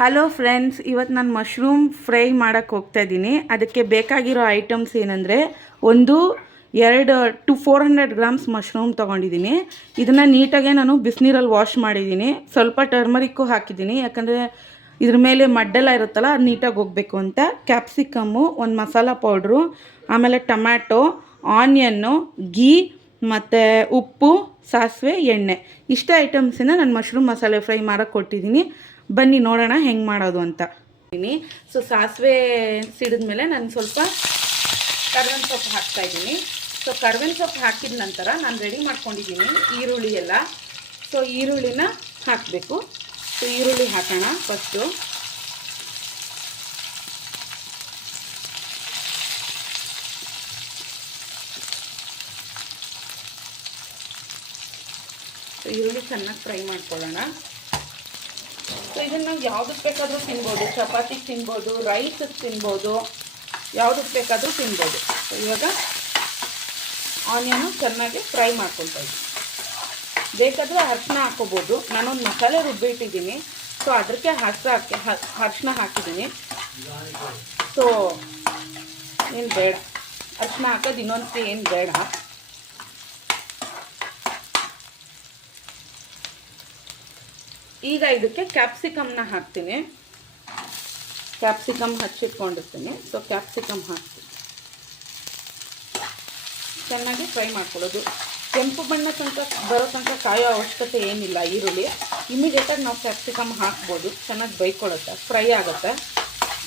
Hello friends, ಇವತ್ತು ನಾನು mushroom fry ಮಾಡೋಕ್ಕೆ ಹೋಗ್ತಾಯಿದ್ದೀನಿ. ಅದಕ್ಕೆ ಬೇಕಾಗಿರೋ ಐಟಮ್ಸ್ ಏನಂದರೆ, ಒಂದು 400 ಗ್ರಾಮ್ಸ್ ಮಶ್ರೂಮ್ ತೊಗೊಂಡಿದ್ದೀನಿ. ಇದನ್ನು ನೀಟಾಗೆ ನಾನು ಬಿಸಿನೀರಲ್ಲಿ ವಾಶ್ ಮಾಡಿದ್ದೀನಿ. ಸ್ವಲ್ಪ ಟರ್ಮರಿಕ್ಕು ಹಾಕಿದ್ದೀನಿ, ಯಾಕಂದರೆ ಇದ್ರ ಮೇಲೆ ಮಡ್ಡೆಲ್ಲ ಇರುತ್ತಲ್ಲ, ಅದು ನೀಟಾಗಿ ಹೋಗಬೇಕು ಅಂತ. ಕ್ಯಾಪ್ಸಿಕಮ್ಮು, ಒಂದು ಮಸಾಲ ಪೌಡ್ರು, ಆಮೇಲೆ ಟೊಮ್ಯಾಟೊ, ಆನಿಯನ್ನು, ಗೀ ಮತ್ತು ಉಪ್ಪು, ಸಾಸಿವೆ, ಎಣ್ಣೆ. ಇಷ್ಟೇ ಐಟಮ್ಸಿಂದ ನಾನು ಮಶ್ರೂಮ್ ಮಸಾಲೆ ಫ್ರೈ ಮಾಡೋಕ್ಕೆ ಕೊಟ್ಟಿದ್ದೀನಿ. ಬನ್ನಿ ನೋಡೋಣ ಹೆಂಗೆ ಮಾಡೋದು ಅಂತ. ಸೊ ಸಾಸಿವೆ ಸಿಡಿದ್ಮೇಲೆ ನಾನು ಸ್ವಲ್ಪ ಕರ್ಬೇವಿನ ಸೊಪ್ಪು ಹಾಕ್ತಾಯಿದ್ದೀನಿ. ಸೊ ಕರ್ಬೇವಿನ ಸೊಪ್ಪು ಹಾಕಿದ ನಂತರ ನಾನು ರೆಡಿ ಮಾಡ್ಕೊಂಡಿದ್ದೀನಿ ಈರುಳ್ಳಿ ಎಲ್ಲ. ಸೊ ಈರುಳ್ಳಿನ ಹಾಕಬೇಕು. ಸೊ ಈರುಳ್ಳಿ ಹಾಕೋಣ ಫಸ್ಟು. ಸೊ ಈರುಳ್ಳಿ ಚೆನ್ನಾಗಿ ಫ್ರೈ ಮಾಡ್ಕೊಳ್ಳೋಣ. ಸೊ ಇದನ್ನು ನಾವು ಯಾವುದಕ್ಕೆ ಬೇಕಾದರೂ ತಿನ್ಬೋದು, ಚಪಾತಿಗೆ ತಿನ್ಬೋದು, ರೈಸಿಗೆ ತಿನ್ಬೋದು, ಯಾವುದಕ್ಕೆ ಬೇಕಾದರೂ ತಿನ್ಬೋದು. ಸೊ ಇವಾಗ ಆನಿಯನ್ನು ಚೆನ್ನಾಗಿ ಫ್ರೈ ಮಾಡ್ಕೊಳ್ತಾ ಇದ್ದೀನಿ. ಬೇಕಾದರೆ ಅರಿಶಿನ ಹಾಕೋಬೋದು. ನಾನೊಂದು ಮಸಾಲೆ ರುಬ್ಬಿಟ್ಟಿದ್ದೀನಿ, ಸೊ ಅದಕ್ಕೆ ಅರಿಶಿನ ಹಾಕಿದ್ದೀನಿ. ಸೊ ಏನು ಬೇಡ, ಅರಿಶಿನ ಹಾಕೋದು ಇನ್ನೊಂದು ಏನು ಬೇಡ. ಈಗ ಇದಕ್ಕೆ ಕ್ಯಾಪ್ಸಿಕಮ್ನ ಹಾಕ್ತೀನಿ. ಕ್ಯಾಪ್ಸಿಕಮ್ ಹಚ್ಚಿಟ್ಕೊಂಡಿರ್ತೀನಿ. ಸೊ ಕ್ಯಾಪ್ಸಿಕಮ್ ಹಾಕ್ತೀನಿ. ಚೆನ್ನಾಗಿ ಫ್ರೈ ಮಾಡ್ಕೊಳ್ಳೋದು. ಕೆಂಪು ಬಣ್ಣ ತನಕ ಬರೋ ತನಕ ಕಾಯೋ ಅವಶ್ಯಕತೆ ಏನಿಲ್ಲ. ಈರುಳ್ಳಿ ಇಮಿಡಿಯೇಟಾಗಿ ನಾವು ಕ್ಯಾಪ್ಸಿಕಮ್ ಹಾಕ್ಬೋದು. ಚೆನ್ನಾಗಿ ಬೈಕೊಳುತ್ತೆ, ಫ್ರೈ ಆಗುತ್ತೆ.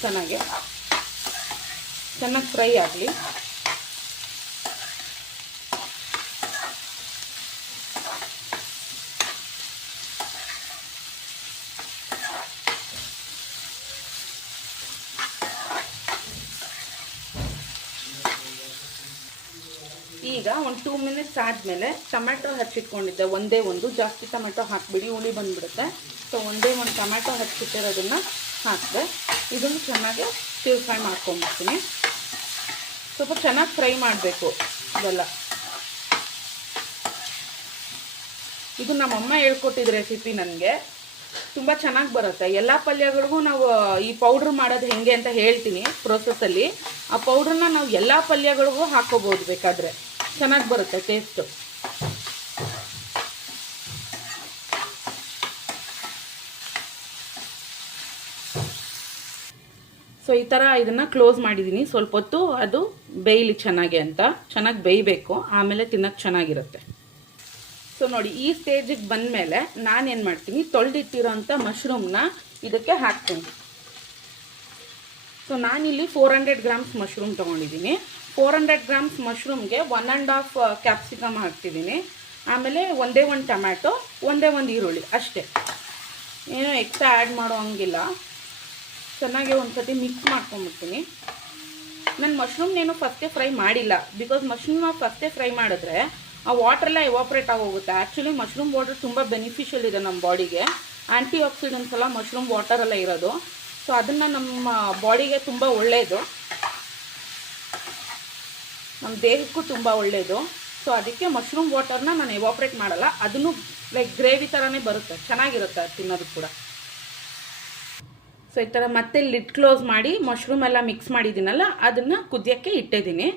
ಚೆನ್ನಾಗಿ ಫ್ರೈ ಆಗಲಿ. ಈಗ ಒಂದು 2 ಮಿನಿಟ್ಸ್ ಆದಮೇಲೆ ಟೊಮ್ಯಾಟೊ ಹಚ್ಚಿಟ್ಕೊಂಡಿದ್ದೆ, ಒಂದೇ ಒಂದು. ಜಾಸ್ತಿ ಟೊಮ್ಯಾಟೊ ಹಾಕಿಬಿಡಿ, ಹುಳಿ ಬಂದುಬಿಡುತ್ತೆ. ಸೊ ಒಂದೇ ಒಂದು ಟೊಮ್ಯಾಟೊ ಹಚ್ಚಿಟ್ಟಿರೋದನ್ನು ಹಾಕಿದೆ. ಇದನ್ನು ಚೆನ್ನಾಗಿ ಫ್ರೈ ಮಾಡ್ಕೊಂಡ್ಬಿಡ್ತೀನಿ. ಸ್ವಲ್ಪ ಚೆನ್ನಾಗಿ ಫ್ರೈ ಮಾಡಬೇಕು ಇದೆಲ್ಲ. ಇದು ನಮ್ಮಮ್ಮ ಹೇಳ್ಕೊಟ್ಟಿದ್ದ ರೆಸಿಪಿ. ನನಗೆ ತುಂಬ ಚೆನ್ನಾಗಿ ಬರುತ್ತೆ. ಎಲ್ಲ ಪಲ್ಯಗಳಿಗೂ ನಾವು ಈ ಪೌಡ್ರ್ ಮಾಡೋದು ಹೇಗೆ ಅಂತ ಹೇಳ್ತೀನಿ ಪ್ರೋಸೆಸ್ಸಲ್ಲಿ. ಆ ಪೌಡ್ರನ್ನ ನಾವು ಎಲ್ಲ ಪಲ್ಯಗಳಿಗೂ ಹಾಕ್ಕೋಬೋದು, ಬೇಕಾದರೆ ಚೆನ್ನಾಗಿ ಬರುತ್ತೆ ಟೇಸ್ಟು. ಸೊ ಈ ಥರ ಇದನ್ನು ಕ್ಲೋಸ್ ಮಾಡಿದ್ದೀನಿ. ಸ್ವಲ್ಪ ಹೊತ್ತು ಅದು ಬೇಯಲಿ ಚೆನ್ನಾಗಿ ಅಂತ. ಚೆನ್ನಾಗಿ ಬೇಯಬೇಕು, ಆಮೇಲೆ ತಿನ್ನೋಕ್ಕೆ ಚೆನ್ನಾಗಿರುತ್ತೆ. ಸೊ ನೋಡಿ, ಈ ಸ್ಟೇಜಿಗೆ ಬಂದಮೇಲೆ ನಾನೇನು ಮಾಡ್ತೀನಿ, ತೊಳೆದಿಟ್ಟಿರೋಂಥ ಮಶ್ರೂಮ್ನ ಇದಕ್ಕೆ ಹಾಕ್ತೀನಿ. ಸೊ ನಾನಿಲ್ಲಿ 400 ಗ್ರಾಮ್ಸ್ ಮಶ್ರೂಮ್ ತೊಗೊಂಡಿದ್ದೀನಿ. 400 ಗ್ರಾಮ್ಸ್ ಮಶ್ರೂಮ್ಗೆ 1.5 ಕ್ಯಾಪ್ಸಿಕಮ್ ಹಾಕ್ತಿದ್ದೀನಿ. ಆಮೇಲೆ ಒಂದೇ ಒಂದು ಟೊಮ್ಯಾಟೊ, ಒಂದೇ ಒಂದು ಈರುಳ್ಳಿ ಅಷ್ಟೇ. ಏನೋ ಎಕ್ಸ್ಟ್ರಾ ಆ್ಯಡ್ ಮಾಡೋ ಹಂಗಿಲ್ಲ. ಚೆನ್ನಾಗಿ ಒಂದು ಸತಿ ಮಿಕ್ಸ್ ಮಾಡ್ಕೊಂಬಿಡ್ತೀನಿ. ನಾನು ಮಶ್ರೂಮ್ನೇನು ಫಸ್ಟೇ ಫ್ರೈ ಮಾಡಿಲ್ಲ. ಬಿಕಾಸ್ ಮಶ್ರೂಮ್ ನಾವು ಫಸ್ಟೇ ಫ್ರೈ ಮಾಡಿದ್ರೆ ಆ ವಾಟ್ರೆಲ್ಲ ಎವಾಪ್ರೇಟ್ ಆಗೋಗುತ್ತೆ. ಆ್ಯಕ್ಚುಲಿ ಮಶ್ರೂಮ್ ವಾಟರ್ ತುಂಬ ಬೆನಿಫಿಷಿಯಲ್ ಇದೆ ನಮ್ಮ ಬಾಡಿಗೆ. ಆ್ಯಂಟಿ ಆಕ್ಸಿಡೆಂಟ್ಸ್ ಎಲ್ಲ ಮಶ್ರೂಮ್ ವಾಟರೆಲ್ಲ ಇರೋದು. ಸೊ ಅದನ್ನು ನಮ್ಮ ಬಾಡಿಗೆ ತುಂಬ ಒಳ್ಳೆಯದು, ನಮ್ಮ ದೇಹಕ್ಕೂ ತುಂಬ ಒಳ್ಳೆಯದು. ಸೊ ಅದಕ್ಕೆ ಮಶ್ರೂಮ್ ವಾಟರ್ನ ನಾನು ಎವಾಪ್ರೇಟ್ ಮಾಡಲ್ಲ. ಅದನ್ನು ಲೈಕ್ ಗ್ರೇವಿ ಥರನೇ ಬರುತ್ತೆ, ಚೆನ್ನಾಗಿರುತ್ತೆ ತಿನ್ನೋದು ಕೂಡ. ಸೊ ಈ ಥರ ಮತ್ತೆ ಲಿಡ್ ಕ್ಲೋಸ್ ಮಾಡಿ ಮಶ್ರೂಮ್ ಎಲ್ಲ ಮಿಕ್ಸ್ ಮಾಡಿದ್ದೀನಲ್ಲ, ಅದನ್ನು ಕುದಿಯೋಕ್ಕೆ ಇಟ್ಟಿದ್ದೀನಿ.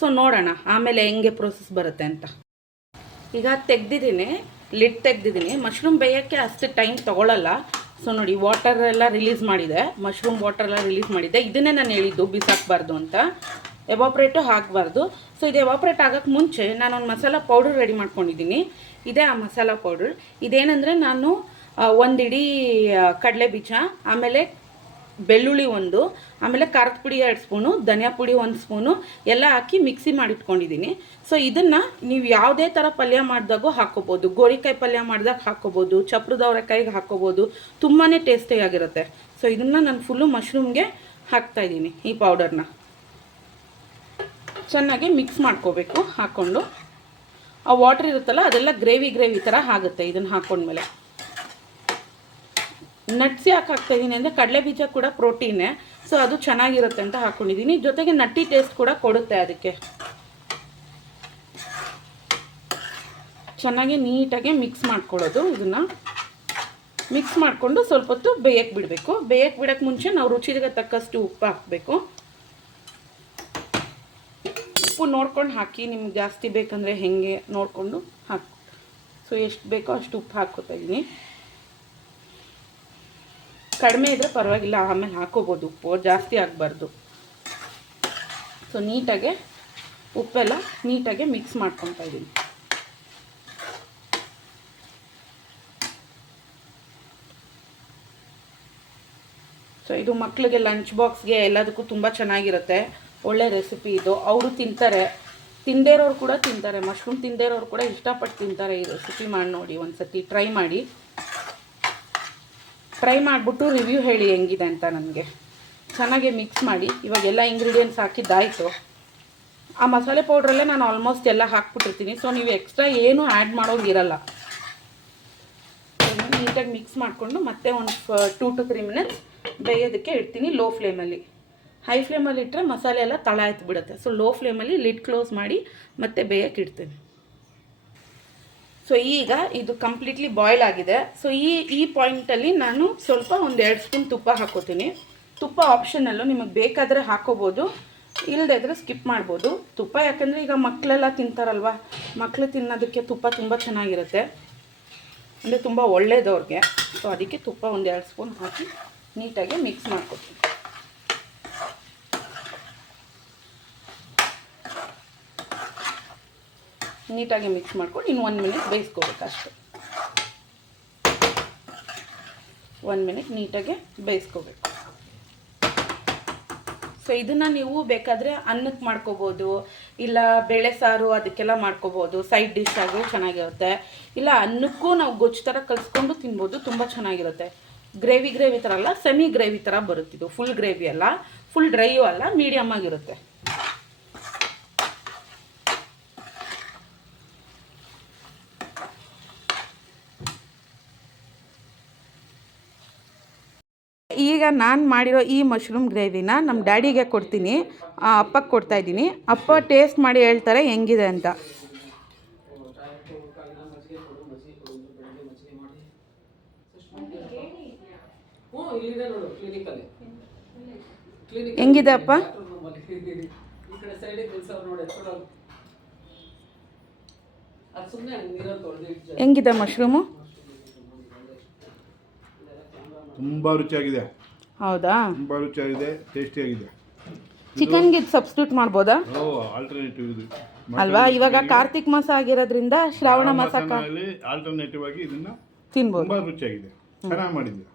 ಸೊ ನೋಡೋಣ ಆಮೇಲೆ ಹೆಂಗೆ ಪ್ರೋಸೆಸ್ ಬರುತ್ತೆ ಅಂತ. ಈಗ ತೆಗ್ದಿದ್ದೀನಿ, ಲಿಡ್ ತೆಗ್ದಿದ್ದೀನಿ. ಮಶ್ರೂಮ್ ಬೇಯೋಕ್ಕೆ ಅಷ್ಟು ಟೈಮ್ ತೊಗೊಳ್ಳಲ್ಲ. ಸೊ ನೋಡಿ, ವಾಟರ್ ಎಲ್ಲ ರಿಲೀಸ್ ಮಾಡಿದೆ, ಮಶ್ರೂಮ್ ವಾಟರ್ ಎಲ್ಲ ರಿಲೀಸ್ ಮಾಡಿದೆ. ಇದನ್ನೇ ನಾನು ಹೇಳಿದ್ದು ಬಿಸಾಕಬಾರ್ದು ಅಂತ, ಎವಾಪ್ರೇಟು ಹಾಕಬಾರ್ದು. ಸೊ ಇದು ಎವಾಪ್ರೇಟ್ ಆಗೋಕ್ಕೆ ಮುಂಚೆ ನಾನೊಂದು ಮಸಾಲ ಪೌಡ್ರ್ ರೆಡಿ ಮಾಡ್ಕೊಂಡಿದ್ದೀನಿ. ಇದೇ ಆ ಮಸಾಲ ಪೌಡ್ರ್. ಇದೇನೆಂದರೆ, ನಾನು ಒಂದು ಇಡೀ ಕಡಲೆ ಬೀಜ, ಆಮೇಲೆ ಬೆಳ್ಳುಳ್ಳಿ ಒಂದು, ಆಮೇಲೆ ಖಾರದ ಪುಡಿ 2 ಸ್ಪೂನು, ಧನಿಯಾ ಪುಡಿ 1 ಸ್ಪೂನು ಎಲ್ಲ ಹಾಕಿ ಮಿಕ್ಸಿ ಮಾಡಿಟ್ಕೊಂಡಿದ್ದೀನಿ. ಸೊ ಇದನ್ನು ನೀವು ಯಾವುದೇ ಥರ ಪಲ್ಯ ಮಾಡಿದಾಗೂ ಹಾಕ್ಕೋಬೋದು. ಗೋರಿಕಾಯಿ ಪಲ್ಯ ಮಾಡಿದಾಗ ಹಾಕ್ಕೋಬೋದು, ಚಪ್ರದವರೆಕಾಯಿಗೆ ಹಾಕ್ಕೋಬೋದು. ತುಂಬಾ ಟೇಸ್ಟಿಯಾಗಿರುತ್ತೆ. ಸೊ ಇದನ್ನು ನಾನು ಫುಲ್ಲು ಮಶ್ರೂಮ್ಗೆ ಹಾಕ್ತಾಯಿದ್ದೀನಿ. ಈ ಪೌಡರ್ನ ಚೆನ್ನಾಗಿ ಮಿಕ್ಸ್ ಮಾಡ್ಕೋಬೇಕು. ಹಾಕ್ಕೊಂಡು ಆ ವಾಟ್ರ್ ಇರುತ್ತಲ್ಲ, ಅದೆಲ್ಲ ಗ್ರೇವಿ ಥರ ಆಗುತ್ತೆ ಇದನ್ನು ಹಾಕ್ಕೊಂಡ್ಮೇಲೆ. ನಟ್ಸ್ ಯಾಕೆ ಹಾಕ್ತಾಯಿದ್ದೀನಿ ಅಂದರೆ, ಕಡಲೆ ಬೀಜ ಕೂಡ ಪ್ರೋಟೀನೇ. ಸೊ ಅದು ಚೆನ್ನಾಗಿರುತ್ತೆ ಅಂತ ಹಾಕ್ಕೊಂಡಿದ್ದೀನಿ. ಜೊತೆಗೆ ನಟ್ಟಿ ಟೇಸ್ಟ್ ಕೂಡ ಕೊಡುತ್ತೆ ಅದಕ್ಕೆ. ಚೆನ್ನಾಗಿ ನೀಟಾಗಿ ಮಿಕ್ಸ್ ಮಾಡ್ಕೊಳ್ಳೋದು ಇದನ್ನು. ಮಿಕ್ಸ್ ಮಾಡಿಕೊಂಡು ಸ್ವಲ್ಪ ಹೊತ್ತು ಬೇಯಕ್ಕೆ ಬಿಡಬೇಕು. ಬೇಯಕ್ಕೆ ಬಿಡೋಕ್ಕೆ ಮುಂಚೆ ನಾವು ರುಚಿಗೆ ತಕ್ಕಷ್ಟು ಉಪ್ಪು ಹಾಕಬೇಕು. ಉಪ್ಪು ನೋಡ್ಕೊಂಡು ಹಾಕಿ, ನಿಮ್ಗೆ ಜಾಸ್ತಿ ಬೇಕಂದರೆ ಹೆಂಗೆ ನೋಡಿಕೊಂಡು ಹಾಕಿ. ಸೊ ಎಷ್ಟು ಬೇಕೋ ಅಷ್ಟು ಉಪ್ಪು ಹಾಕ್ಕೋತಾ ಇದ್ದೀನಿ. ಕಡಿಮೆ ಇದ್ದರೆ ಪರವಾಗಿಲ್ಲ, ಆಮೇಲೆ ಹಾಕೋಬೋದು. ಉಪ್ಪು ಜಾಸ್ತಿ ಆಗಬಾರ್ದು. ಸೊ ನೀಟಾಗೆ ಉಪ್ಪೆಲ್ಲ ನೀಟಾಗೆ ಮಿಕ್ಸ್ ಮಾಡ್ಕೊತಾ ಇದ್ದೀನಿ. ಸೊ ಇದು ಮಕ್ಕಳಿಗೆ ಲಂಚ್ ಬಾಕ್ಸ್ಗೆ ಎಲ್ಲದಕ್ಕೂ ತುಂಬ ಚೆನ್ನಾಗಿರುತ್ತೆ. ಒಳ್ಳೆ ರೆಸಿಪಿ ಇದು. ಅವರು ತಿಂತಾರೆ, ತಿಂದೇ ಇರೋರು ಕೂಡ ತಿಂತಾರೆ. ಮಶ್ರೂಮ್ ತಿಂದೇ ಇರೋರು ಕೂಡ ಇಷ್ಟಪಟ್ಟು ತಿಂತಾರೆ. ಈ ರೆಸಿಪಿ ಮಾಡಿ ನೋಡಿ, ಒಂದು ಸತಿ ಟ್ರೈ ಮಾಡಿ. ಟ್ರೈ ಮಾಡಿಬಿಟ್ಟು ರಿವ್ಯೂ ಹೇಳಿ ಹೆಂಗಿದೆ ಅಂತ ನನಗೆ. ಚೆನ್ನಾಗಿ ಮಿಕ್ಸ್ ಮಾಡಿ. ಇವಾಗೆಲ್ಲ ಇಂಗ್ರೀಡಿಯೆಂಟ್ಸ್ ಹಾಕಿದ್ದಾಯಿತು. ಆ ಮಸಾಲೆ ಪೌಡ್ರಲ್ಲೇ ನಾನು ಆಲ್ಮೋಸ್ಟ್ ಎಲ್ಲ ಹಾಕ್ಬಿಟ್ಟಿರ್ತೀನಿ. ಸೊ ನೀವು ಎಕ್ಸ್ಟ್ರಾ ಏನೂ ಆ್ಯಡ್ ಮಾಡೋಂಗಿರಲ್ಲ. ನೀಟಾಗಿ ಮಿಕ್ಸ್ ಮಾಡಿಕೊಂಡು ಮತ್ತೆ ಒಂದು 2 to 3 ಮಿನಿಟ್ಸ್ ಬೇಯೋದಕ್ಕೆ ಇಡ್ತೀನಿ ಲೋ ಫ್ಲೇಮಲ್ಲಿ. ಹೈ ಫ್ಲೇಮಲ್ಲಿ ಇಟ್ಟರೆ ಮಸಾಲೆ ಎಲ್ಲ ತಳ ಎತ್ಬಿಡುತ್ತೆ. ಸೊ ಲೋ ಫ್ಲೇಮಲ್ಲಿ ಲಿಡ್ ಕ್ಲೋಸ್ ಮಾಡಿ ಮತ್ತೆ ಬೇಯಕ್ಕೆ ಇಡ್ತೀನಿ. ಸೊ ಈಗ ಇದು ಕಂಪ್ಲೀಟ್ಲಿ ಬಾಯ್ಲ್ ಆಗಿದೆ. ಸೊ ಈ ಪಾಯಿಂಟಲ್ಲಿ ನಾನು ಸ್ವಲ್ಪ ಒಂದು 2 ಸ್ಪೂನ್ ತುಪ್ಪ ಹಾಕೋತೀನಿ. ತುಪ್ಪ ಆಪ್ಷನಲ್ಲು, ನಿಮಗೆ ಬೇಕಾದರೆ ಹಾಕೋಬೋದು, ಇಲ್ಲದೇ ಇದ್ರೆ ಸ್ಕಿಪ್ ಮಾಡ್ಬೋದು. ತುಪ್ಪ ಯಾಕಂದರೆ ಈಗ ಮಕ್ಕಳೆಲ್ಲ ತಿಂತಾರಲ್ವ, ಮಕ್ಕಳು ತಿನ್ನೋದಕ್ಕೆ ತುಪ್ಪ ತುಂಬ ಚೆನ್ನಾಗಿರುತ್ತೆ, ಅಂದರೆ ತುಂಬ ಒಳ್ಳೆಯದವ್ರಿಗೆ. ಸೊ ಅದಕ್ಕೆ ತುಪ್ಪ ಒಂದು 2 ಸ್ಪೂನ್ ಹಾಕಿ ನೀಟಾಗಿ ಮಿಕ್ಸ್ ಮಾಡ್ಕೊತೀನಿ. ನೀಟಾಗಿ ಮಿಕ್ಸ್ ಮಾಡ್ಕೊಂಡು ಇನ್ನು 1 ಮಿನಿಟ್ ಬೇಯಿಸ್ಕೋಬೇಕು ಅಷ್ಟೇ. 1 ಮಿನಿಟ್ ನೀಟಾಗಿ ಬೇಯಿಸ್ಕೋಬೇಕು. ಸೊ ಇದನ್ನು ನೀವು ಬೇಕಾದರೆ ಅನ್ನಕ್ಕೆ ಮಾಡ್ಕೋಬೋದು, ಇಲ್ಲ ಬೇಳೆ ಸಾರು ಅದಕ್ಕೆಲ್ಲ ಮಾಡ್ಕೋಬೋದು. ಸೈಡ್ ಡಿಶ್ ಆಗಿ ಚೆನ್ನಾಗಿರುತ್ತೆ. ಇಲ್ಲ ಅನ್ನಕ್ಕೂ ನಾವು ಗೊಜ್ಜು ಥರ ಕಲಿಸ್ಕೊಂಡು ತಿನ್ಬೋದು, ತುಂಬ ಚೆನ್ನಾಗಿರುತ್ತೆ. ಗ್ರೇವಿ ಥರ ಅಲ್ಲ, ಸೆಮಿ ಗ್ರೇವಿ ಥರ ಬರುತ್ತಿದ್ದು. ಫುಲ್ ಗ್ರೇವಿ ಅಲ್ಲ, ಫುಲ್ ಡ್ರೈಯೂ ಅಲ್ಲ, ಮೀಡಿಯಮ್ ಆಗಿರುತ್ತೆ. ಈಗ ನಾನು ಮಾಡಿರೋ ಈ ಮಶ್ರೂಮ್ ಗ್ರೇವಿನ ನಮ್ಮ ಡ್ಯಾಡಿಗೆ ಕೊಡ್ತೀನಿ, ಅಪ್ಪಕ್ಕೆ ಕೊಡ್ತಾಯಿದ್ದೀನಿ. ಅಪ್ಪ ಟೇಸ್ಟ್ ಮಾಡಿ ಹೇಳ್ತಾರೆ ಹೆಂಗಿದೆ ಅಂತ. ಹೆಂಗಿದೆ ಅಪ್ಪ? ಹೆಂಗಿದೆ ಮಶ್ರೂಮು? ತುಂಬ ರುಚಿಯಾಗಿದೆ. ಹೌದಾ? ತುಂಬ ರುಚಿಯಾಗಿದೆ, ಟೇಸ್ಟಿಯಾಗಿದೆ. ಚಿಕನ್ಗೆ ಇದು ಸಬ್ಸ್ಟಿಟ್ಯೂಟ್ ಮಾಡ್ಬೋದಾ? ಆಲ್ಟರ್ನೇಟಿವ್ ಇದು ಅಲ್ವಾ? ಇವಾಗ ಕಾರ್ತಿಕ್ ಮಾಸ ಆಗಿರೋದ್ರಿಂದ ಶ್ರಾವಣ ಮಾಸ ಆಲ್ಟರ್ನೇಟಿವ್ ಆಗಿ ಇದನ್ನ ತಿನ್ಬೋದು. ತುಂಬ ರುಚಿಯಾಗಿದೆ. ಚೆನ್ನಾಗಿ ಮಾಡಿದ್ದೀರಾ.